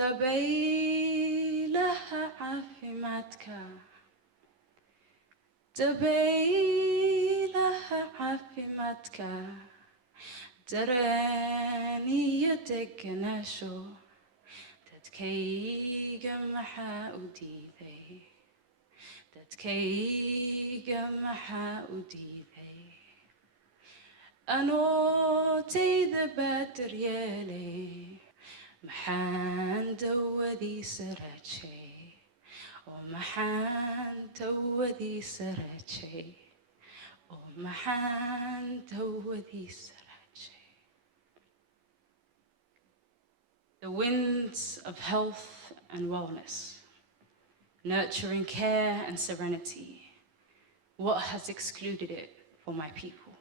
دبيلها عافمتك دبيلها عافمتك دراني يدك نشو تتكي جمحا أديدي تتكي جمحا أديدي أنو تيد باتر يلي محان تودي سراتشي ومحان تودي سراتشي ومحان تودي سراتشي. The winds of health and wellness, nurturing care and serenity, what has excluded it for my people?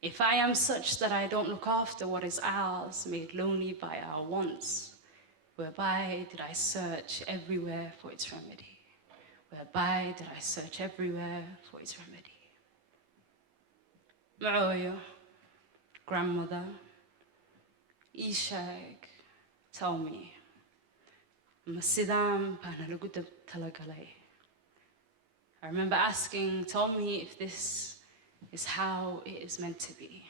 If I am such that I don't look after what is ours, made lonely by our wants, whereby did I search everywhere for its remedy? Whereby did I search everywhere for its remedy? Ma'oyo, grandmother, Ishaq, tell me, Masidam Panalugudab Talagalay. I remember asking, tell me if this is how it is meant to be.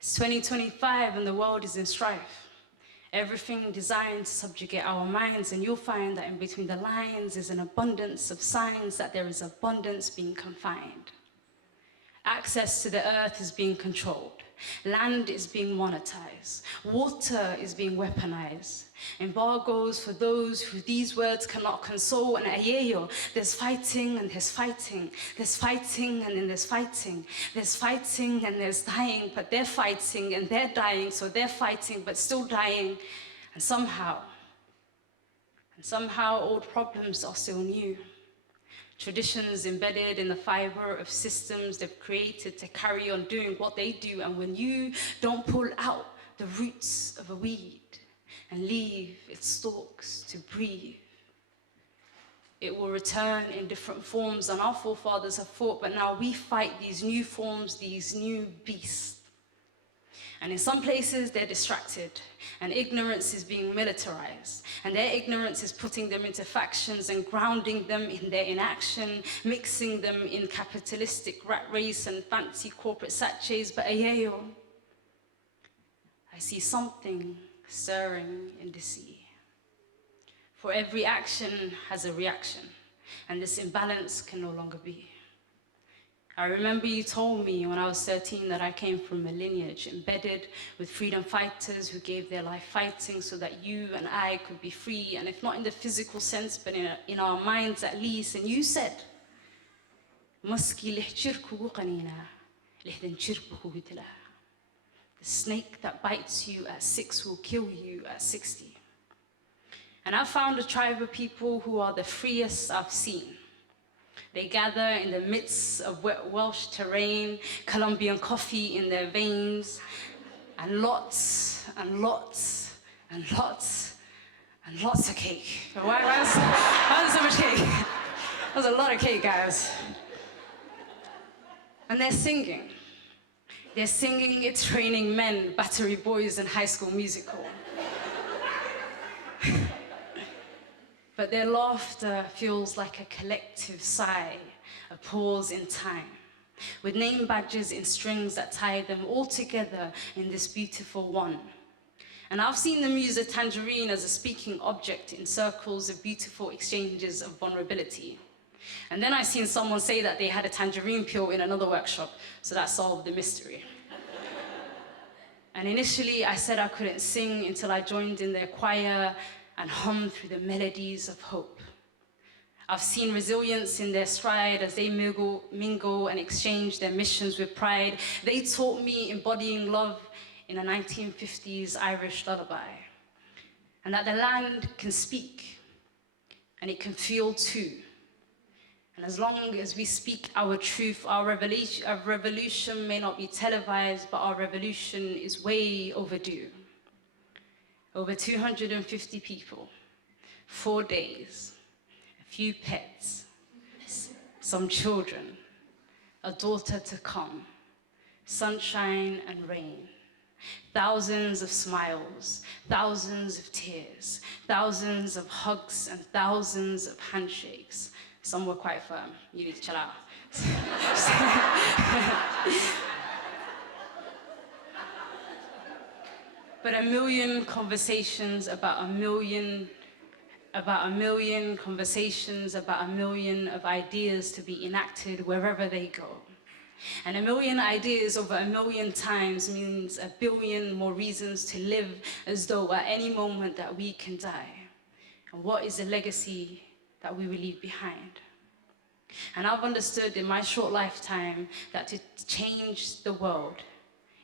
It's 2025 and the world is in strife. Everything designed to subjugate our minds, and you'll find that in between the lines is an abundance of signs that there is abundance being confined. Access to the earth is being controlled. Land is being monetized. Water is being weaponized. Embargoes for those who these words cannot console. And ayeyo, there's fighting and there's fighting. There's fighting and then there's fighting. There's fighting and there's dying, but they're fighting and they're dying, so they're fighting but still dying. And somehow old problems are still new. Traditions embedded in the fiber of systems they've created to carry on doing what they do. And when you don't pull out the roots of a weed and leave its stalks to breathe, it will return in different forms. And our forefathers have fought, but now we fight these new forms, these new beasts. And in some places, they're distracted, and ignorance is being militarized. And their ignorance is putting them into factions and grounding them in their inaction, mixing them in capitalistic rat race and fancy corporate sachets. But ayeyo, I see something stirring in the sea. For every action has a reaction, and this imbalance can no longer be. I remember you told me when I was 13 that I came from a lineage embedded with freedom fighters who gave their life fighting so that you and I could be free, and if not in the physical sense, but in our minds at least. And you said, the snake that bites you at 6 will kill you at 60. And I found a tribe of people who are the freest I've seen. They gather in the midst of wet Welsh terrain, Colombian coffee in their veins, and lots and lots and lots and lots of cake. Why so much cake? There's a lot of cake, guys. And they're singing. They're singing It's Raining Men, Battery Boys, and High School Musical. But their laughter feels like a collective sigh, a pause in time, with name badges in strings that tie them all together in this beautiful one. And I've seen them use a tangerine as a speaking object in circles of beautiful exchanges of vulnerability. And then I've seen someone say that they had a tangerine peel in another workshop, so that solved the mystery. And initially I said I couldn't sing until I joined in their choir and hum through the melodies of hope. I've seen resilience in their stride as they mingle and exchange their missions with pride. They taught me embodying love in a 1950s Irish lullaby, and that the land can speak and it can feel too. And as long as we speak our truth, our revolution may not be televised, but our revolution is way overdue. Over 250 people, 4 days, a few pets, some children, a daughter to come, sunshine and rain, Thousands of smiles, thousands of tears, thousands of hugs, and thousands of handshakes. Some were quite firm. You need to chill out. But a million conversations about a million conversations about a million of ideas to be enacted wherever they go. And a million ideas over a million times means a billion more reasons to live as though at any moment that we can die. And what is the legacy that we will leave behind? And I've understood in my short lifetime that to change the world,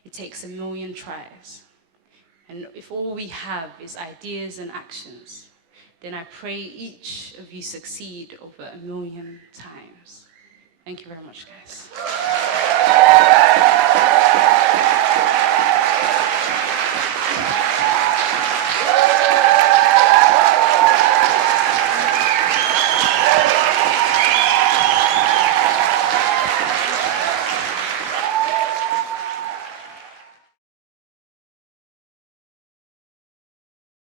it takes a million tries. And if all we have is ideas and actions, then I pray each of you succeed over a million times. Thank you very much, guys.